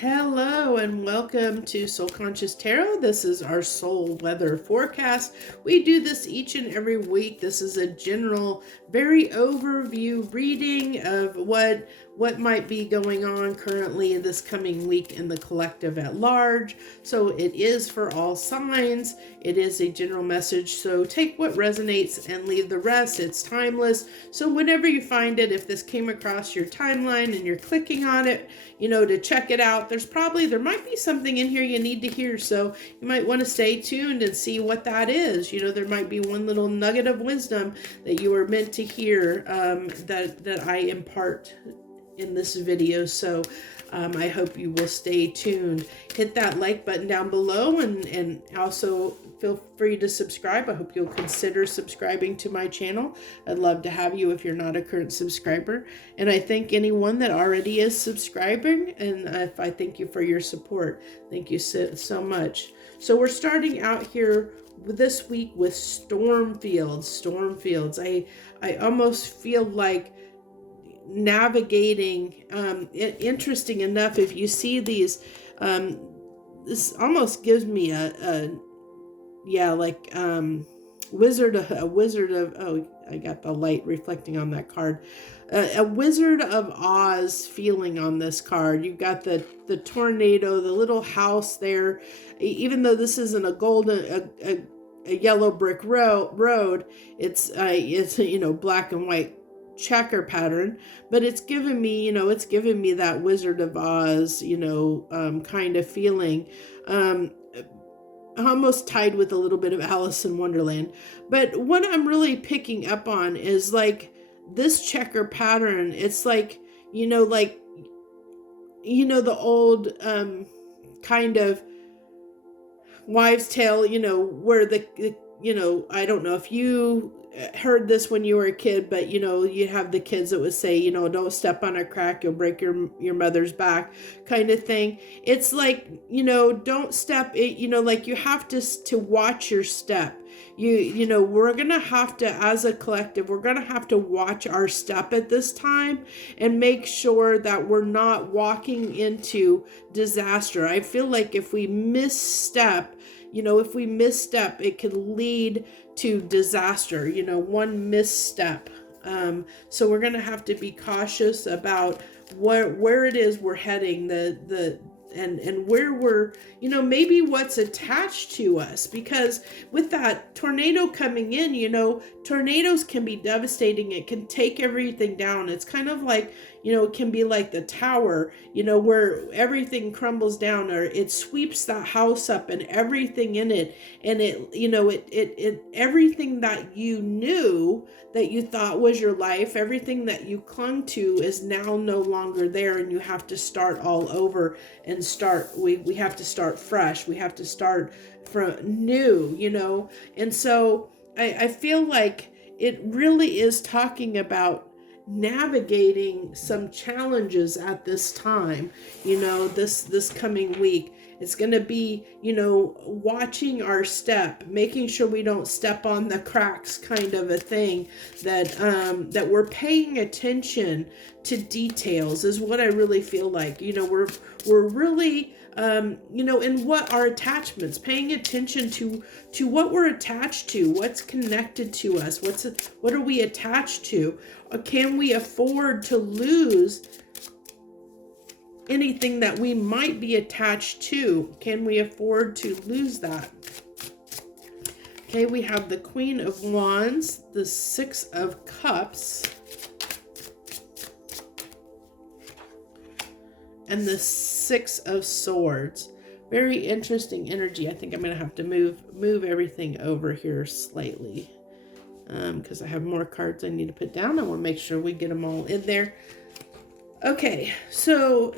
Hello and welcome to Soul Conscious Tarot. This is our soul weather forecast. We do this each and every week. This is a general, very overview reading of what might be going on currently this coming week in the collective at large. So it is for all signs. It is a general message. So take what resonates and leave the rest. It's timeless. So whenever you find it, if this came across your timeline and you're clicking on it, to check it out, there might be something in here you need to hear. So you might want to stay tuned and see what that is. There might be one little nugget of wisdom that you are meant to hear that I impart in this video. So I hope you will stay tuned. Hit that like button down below and also feel free to subscribe. I hope you'll consider subscribing to my channel. I'd love to have you if you're not a current subscriber. And I thank anyone that already is subscribing, and I thank you for your support. Thank you so much. So we're starting out here this week with storm fields. I almost feel like navigating, interesting enough, if you see these, this almost gives me a wizard of, oh, I got the light reflecting on that card, a Wizard of Oz feeling on this card. You've got the tornado, the little house there. Even though this isn't a yellow brick road, it's black and white checker pattern, but it's given me that Wizard of Oz kind of feeling, almost tied with a little bit of Alice in Wonderland. But what I'm really picking up on is like this checker pattern. It's like the old kind of wives' tale, where the I don't know if you heard this when you were a kid, but you have the kids that would say, don't step on a crack, you'll break your mother's back, kind of thing. It's like, don't step it, like you have to watch your step. We're gonna have to, as a collective, we're gonna have to watch our step at this time and make sure that we're not walking into disaster. I feel like if we misstep, it could lead to disaster, one misstep. So we're going to have to be cautious about where it is we're heading, and where we're, maybe what's attached to us, because with that tornado coming in, tornadoes can be devastating. It can take everything down. It's kind of like, it can be like the tower, where everything crumbles down, or it sweeps that house up and everything in it. And it everything that you knew that you thought was your life, everything that you clung to is now no longer there, and you have to start all over and we have to start fresh. We have to start from new, and so I feel like it really is talking about navigating some challenges at this time, this coming week. It's going to be, watching our step, making sure we don't step on the cracks, kind of a thing, that we're paying attention to details is what I really feel like. We're really, and what our attachments, paying attention to what we're attached to, what's connected to us, what are we attached to? Can we afford to lose anything that we might be attached to? Can we afford to lose that? Okay, we have the Queen of Wands, the Six of Cups, and the Six of Swords. Very interesting energy. I think I'm going to have to move everything over here slightly, because I have more cards I need to put down. I want to make sure we get them all in there. Okay, so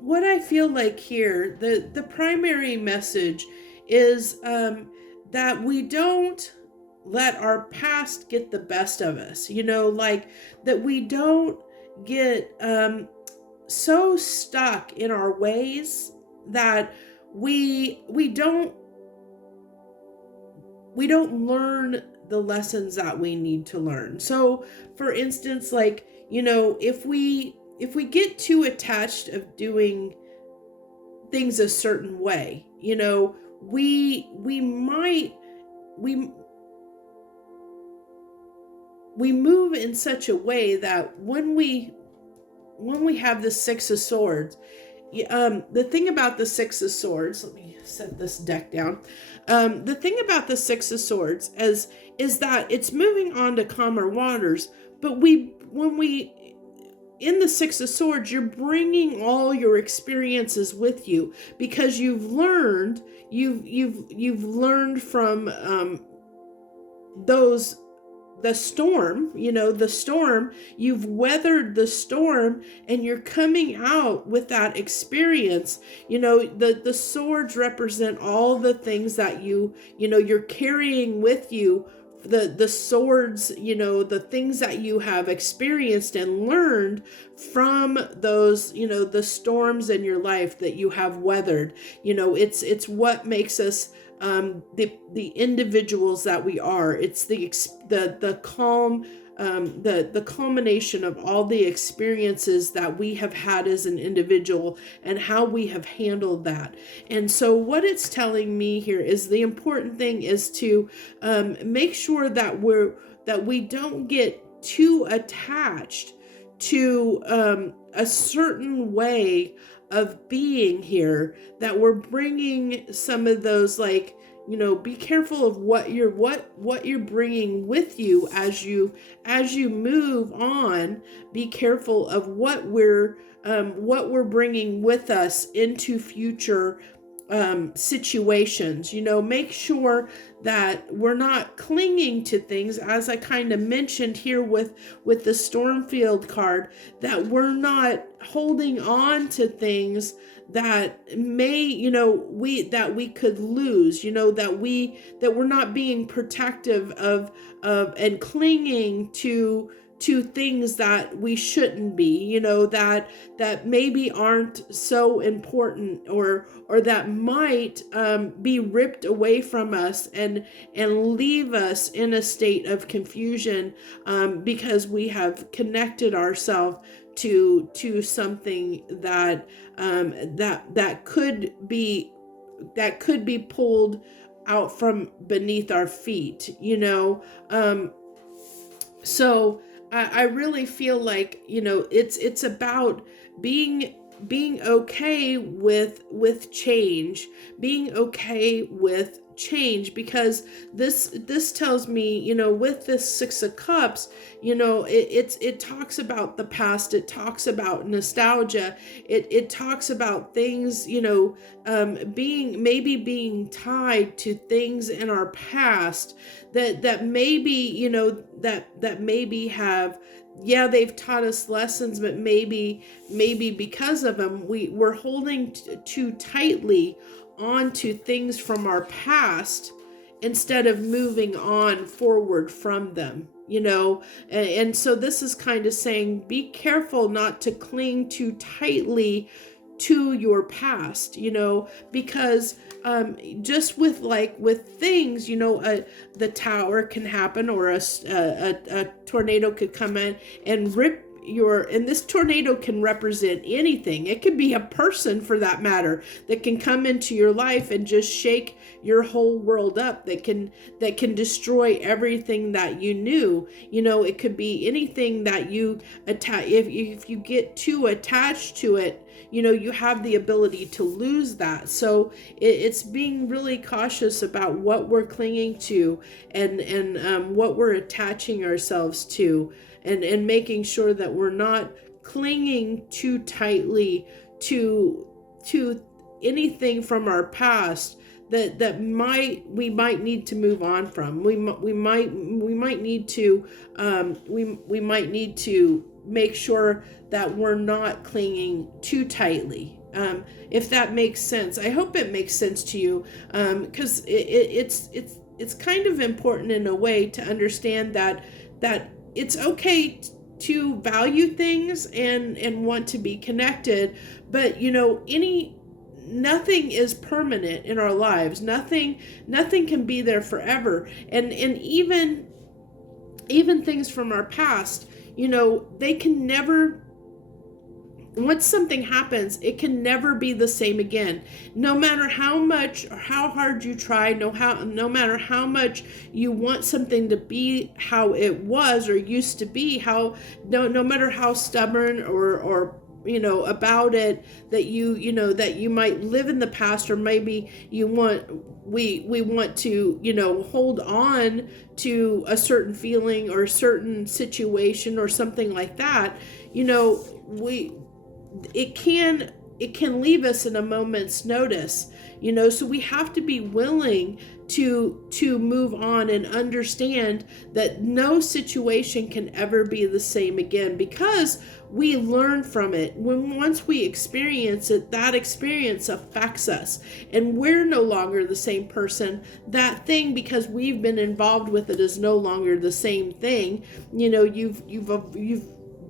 what I feel like here, the primary message is that we don't let our past get the best of us, like that we don't get so stuck in our ways that we don't learn the lessons that we need to learn. So for instance, like, if we get too attached of doing things a certain way. You know, we move in such a way that when we have the Six of Swords, the thing about the Six of Swords, let me set this deck down. The thing about the Six of Swords is that it's moving on to calmer waters, but when we in the Six of Swords, you're bringing all your experiences with you, because you've learned from those, the storm, you've weathered the storm, and you're coming out with that experience. The swords represent all the things that you're carrying with you, the swords, the things that you have experienced and learned from those, the storms in your life that you have weathered. It's what makes us the individuals that we are. It's the calm, the culmination of all the experiences that we have had as an individual and how we have handled that. And so what it's telling me here is the important thing is to make sure that we don't get too attached to a certain way of being here, that we're bringing some of those, like, be careful of what you're bringing with you as you move on. Be careful of what we're bringing with us into future situations. Make sure that we're not clinging to things, as I kind of mentioned here with the Stormfield card, that we're not holding on to things that may, that we could lose, that we're not being protective of and clinging to things that we shouldn't be, that maybe aren't so important, or that might be ripped away from us and leave us in a state of confusion, because we have connected ourselves to something that could be pulled out from beneath our feet. So I really feel like, it's about being okay with change, being okay with change, because this tells me, with this Six of Cups, it talks about the past, it talks about nostalgia, it talks about things, being tied to things in our past that maybe, that maybe have, they've taught us lessons, but maybe because of them, we're holding too tightly onto things from our past instead of moving on forward from them, and so this is kind of saying, be careful not to cling too tightly to your past, because just with things, the tower can happen, or a tornado could come in and rip and this tornado can represent anything. It could be a person, for that matter, that can come into your life and just shake your whole world up, that can destroy everything that you knew. It could be anything that you attach. If you get too attached to it, you have the ability to lose that. So it's being really cautious about what we're clinging to and what we're attaching ourselves to, and making sure that we're not clinging too tightly to anything from our past that we might need to move on from. We might need to make sure that we're not clinging too tightly. If that makes sense. I hope it makes sense to you, because it's kind of important in a way to understand that it's okay to value things and want to be connected, but nothing is permanent in our lives. Nothing can be there forever, and even things from our past, they can never once something happens, it can never be the same again. No matter how much or how hard you try, no matter how much you want something to be how it was or used to be, no matter how stubborn or about it that that you might live in the past, or maybe we want to hold on to a certain feeling or a certain situation or something like that. It can leave us in a moment's notice, so we have to be willing to move on and understand that no situation can ever be the same again, because we learn from it. Once we experience it, that experience affects us, and we're no longer the same person. That thing, because we've been involved with it, is no longer the same thing. You've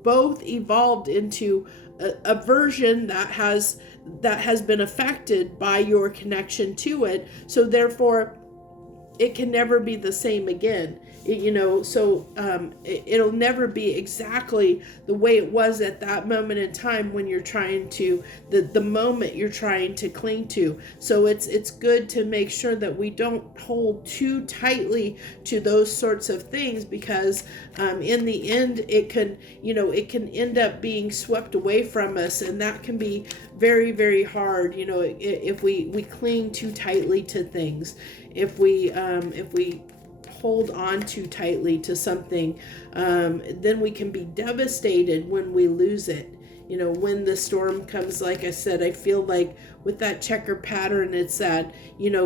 both evolved into a version that has been affected by your connection to it. So therefore, it can never be the same again. It'll never be exactly the way it was at that moment in time when you're trying to, the moment you're trying to cling to. So it's good to make sure that we don't hold too tightly to those sorts of things, because in the end it can end up being swept away from us, and that can be very, very hard, if we cling too tightly to things. If we hold on too tightly to something, then we can be devastated when we lose it. When the storm comes, like I said, I feel like with that checker pattern, it's that,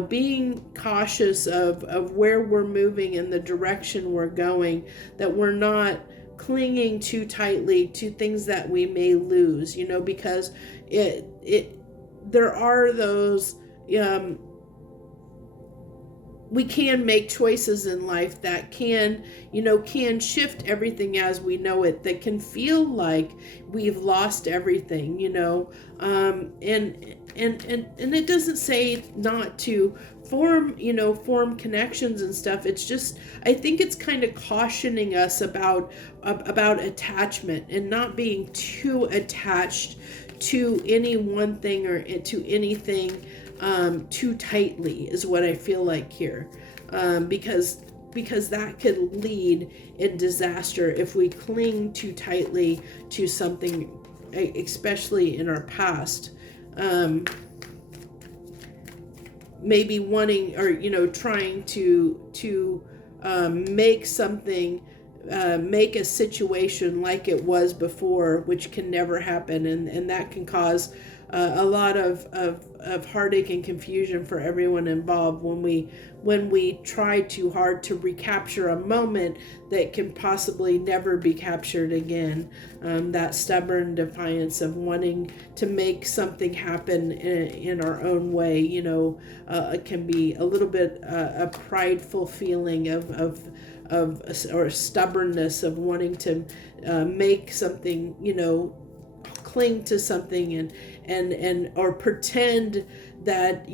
being cautious of where we're there and the direction we're going, that we're not clinging too tightly to things that we may lose, because there are those, we can make choices in life that can shift everything as we know it, that can feel like we've lost everything, and it doesn't say not to form connections and stuff. It's just, I think it's kind of cautioning us about attachment, and not being too attached to any one thing or to anything too tightly, is what I feel like here, because that could lead in disaster if we cling too tightly to something, especially in our past. Maybe wanting, or trying to make something, make a situation like it was before, which can never happen, and that can cause a lot of heartache and confusion for everyone involved when we try too hard to recapture a moment that can possibly never be captured again. That stubborn defiance of wanting to make something happen in our own way, it can be a little bit a prideful feeling or stubbornness of wanting to make something, cling to something and or pretend that,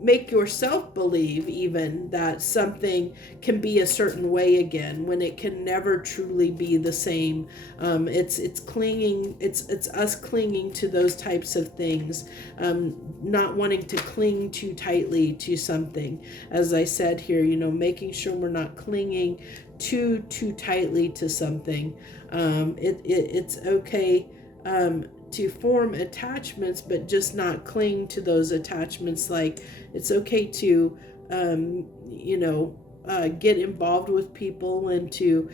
make yourself believe even that something can be a certain way again, when it can never truly be the same. It's clinging, it's us clinging to those types of things, not wanting to cling too tightly to something. As I said here, making sure we're not clinging too tightly to something. It's okay to form attachments, but just not cling to those attachments. Like, it's okay to get involved with people and to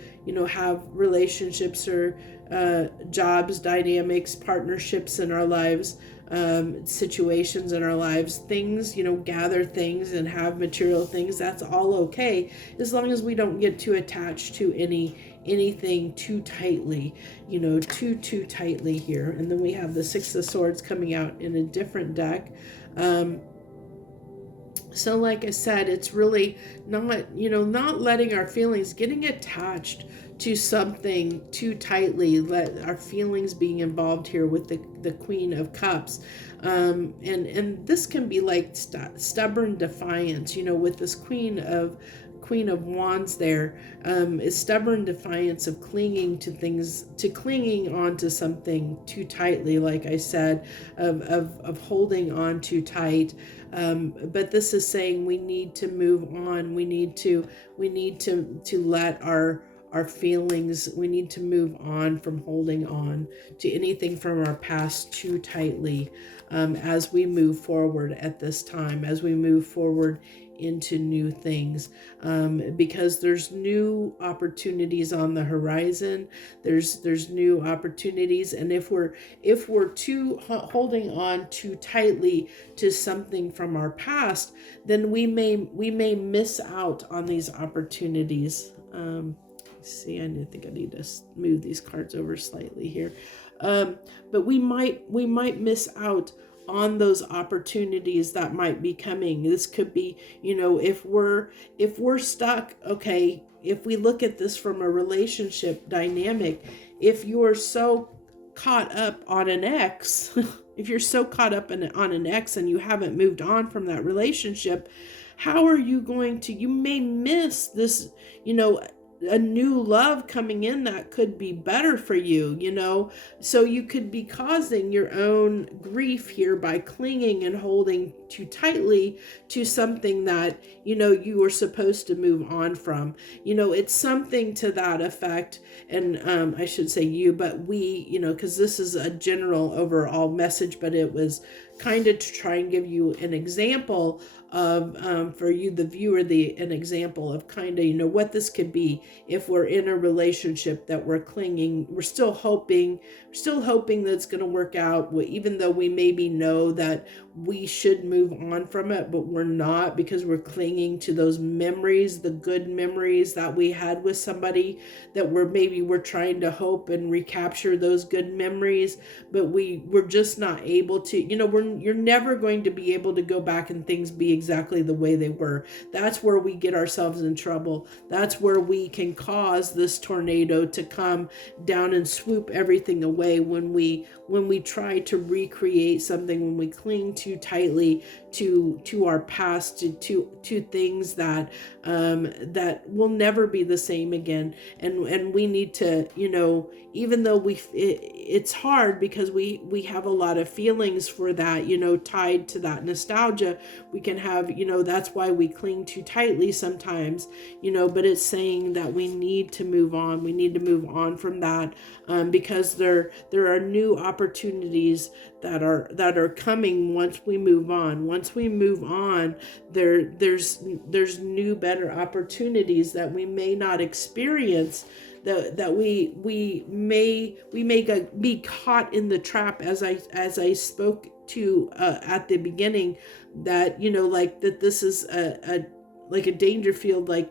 have relationships or jobs, dynamics, partnerships in our lives, situations in our lives, things, gather things and have material things. That's all okay, as long as we don't get too attached to anything too tightly, too tightly here. And then we have the Six of Swords coming out in a different deck. So like I said, it's really not letting our feelings, getting attached to something too tightly, let our feelings being involved here with the Queen of Cups. And this can be like stubborn defiance, with this Queen Queen of Wands there is stubborn defiance of clinging to things, to clinging on to something too tightly, like I said, of holding on too tight. But this is saying we need to move on. We need to let our feelings, we need to move on from holding on to anything from our past too tightly, as we move forward at this time, as we move forward into new things, because there's new opportunities on the horizon. There's new opportunities, and if we're too holding on too tightly to something from our past, then we may miss out on these opportunities. See, I think I need to move these cards over slightly here, but we might miss out on those opportunities that might be coming. This could be, if we're stuck. Okay, if we look at this from a relationship dynamic, if you're so caught up on an ex, if you're so caught up on an ex and you haven't moved on from that relationship, how are you going to? You may miss this, a new love coming in that could be better for you, so you could be causing your own grief here by clinging and holding too tightly to something that, you were supposed to move on from. It's something to that effect. And I should say you, but we, because this is a general overall message, but it was kind of to try and give you an example of, for you, the viewer, an example of kind of, what this could be if we're in a relationship that we're clinging. We're still hoping that it's going to work out, even though we maybe know that we should move on from it, but we're not, because we're clinging to those memories, the good memories that we had with somebody, that we're trying to hope and recapture those good memories, but we're just not able to. You're never going to be able to go back and things be exactly the way they were. That's where we get ourselves in trouble. That's where we can cause this tornado to come down and swoop everything away when we try to recreate something, when we cling too tightly to our past, to things that will never be the same again. And we need to, even though it's hard because we have a lot of feelings for that, tied to that nostalgia. We can have, that's why we cling too tightly sometimes, but it's saying that we need to move on. We need to move on from that, because there are new opportunities that are coming once we move on. Once we move on, there's new, better opportunities that we may not experience, that we may be caught in the trap, as I spoke to at the beginning, that like that this is a like a danger field, like,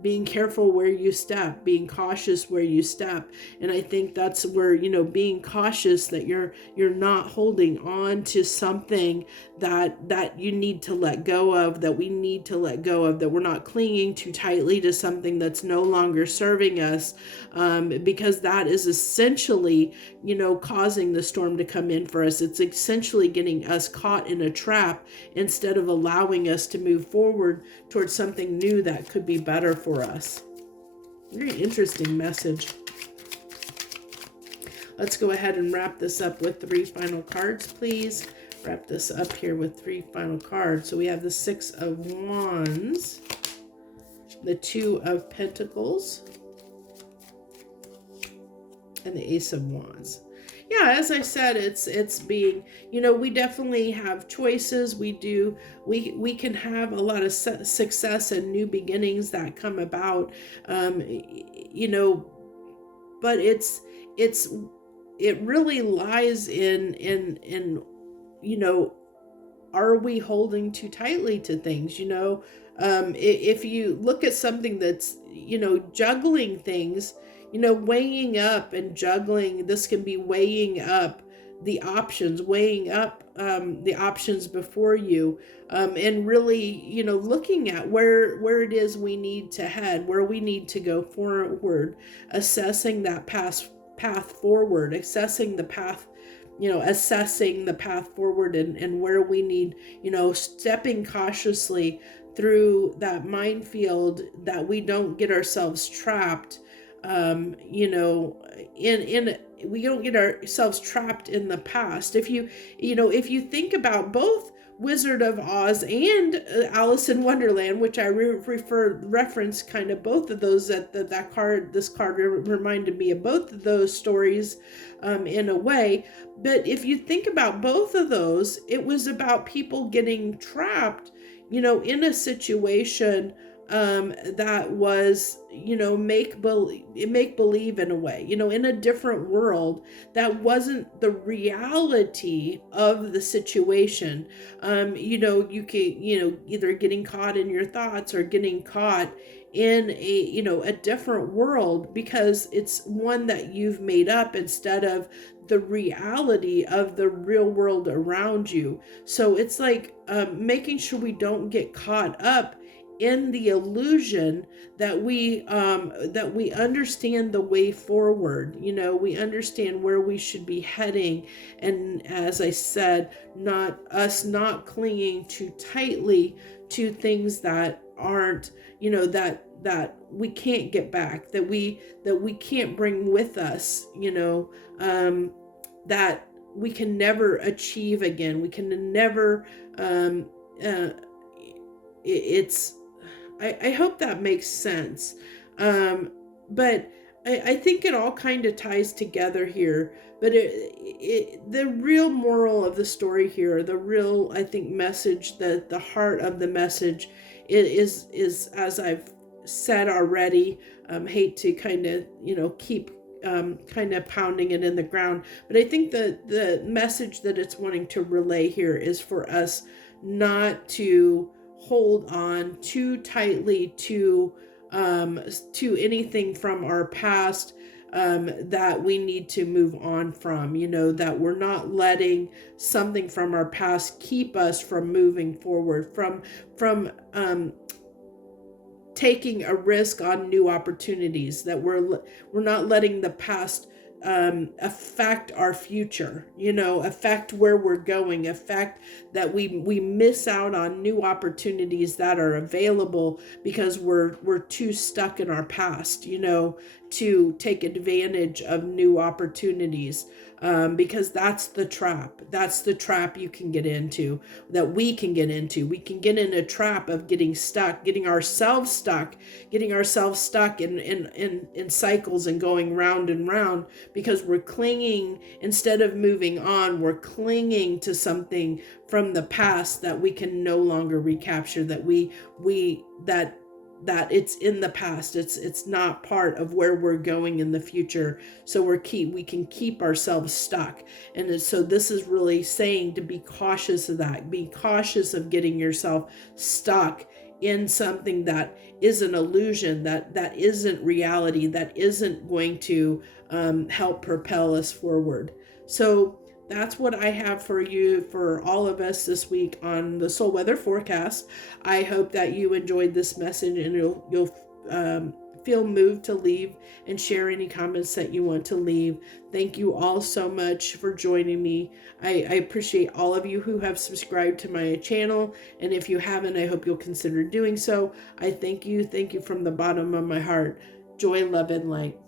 being careful where you step, being cautious where you step. And I think that's where, being cautious, that you're not holding on to something that you need to let go of, that we need to let go of, that we're not clinging too tightly to something that's no longer serving us, because that is essentially, causing the storm to come in for us. It's essentially getting us caught in a trap instead of allowing us to move forward towards something new that could be better for us. Very interesting message. Let's go ahead and wrap this up with 3 final cards, please. Wrap this up here with 3 final cards. So we have the 6 of Wands, the 2 of Pentacles, and the Ace of Wands. Yeah, as I said, it's being, we definitely have choices. We can have a lot of success and new beginnings that come about, but it really lies in are we holding too tightly to things? If you look at something that's, juggling things, weighing up and juggling, this can be weighing up the options, the options before you, and really, looking at where it is we need to head, where we need to go forward, assessing that path forward, assessing the path forward, and where we need, stepping cautiously through that minefield, that we don't get ourselves trapped, you know, in we don't get ourselves trapped in the past. If you think about both Wizard of Oz and Alice in Wonderland, which I reference kind of both of those, this card reminded me of both of those stories in a way. But if you think about both of those, it was about people getting trapped, in a situation that was, make believe in a way, in a different world that wasn't the reality of the situation. You can, either getting caught in your thoughts or getting caught in a different world, because it's one that you've made up instead of the reality of the real world around you. So it's like making sure we don't get caught up in the illusion, that we understand the way forward. We understand where we should be heading, and as I said, not clinging too tightly to things that aren't, that we can't get back, that we can't bring with us, that we can never achieve again. We can never I hope that makes sense. But I think it all kind of ties together here. But the real moral of the story here, the real, I think, message, the heart of the message is as I've said already, hate to kind of, keep kind of pounding it in the ground. But I think the message that it's wanting to relay here is for us not to hold on too tightly to anything from our past that we need to move on from, that we're not letting something from our past keep us from moving forward, from taking a risk on new opportunities, that we're not letting the past affect our future, affect where we're going, affect that we miss out on new opportunities that are available because we're too stuck in our past, to take advantage of new opportunities, because that's the trap you can get into, that we can get into. We can get in a trap of getting ourselves stuck in cycles and going round and round, because we're clinging, instead of moving on, we're clinging to something from the past that we can no longer recapture, that it's in the past. It's not part of where we're going in the future. So we can keep ourselves stuck. And so this is really saying to be cautious of that. Be cautious of getting yourself stuck in something that is an illusion, that isn't reality, that isn't going to help propel us forward. So that's what I have for you, for all of us this week on the Soul Weather Forecast. I hope that you enjoyed this message, and you'll feel moved to leave and share any comments that you want to leave. Thank you all so much for joining me. I appreciate all of you who have subscribed to my channel, and if you haven't, I hope you'll consider doing so. I thank you from the bottom of my heart. Joy, love, and light.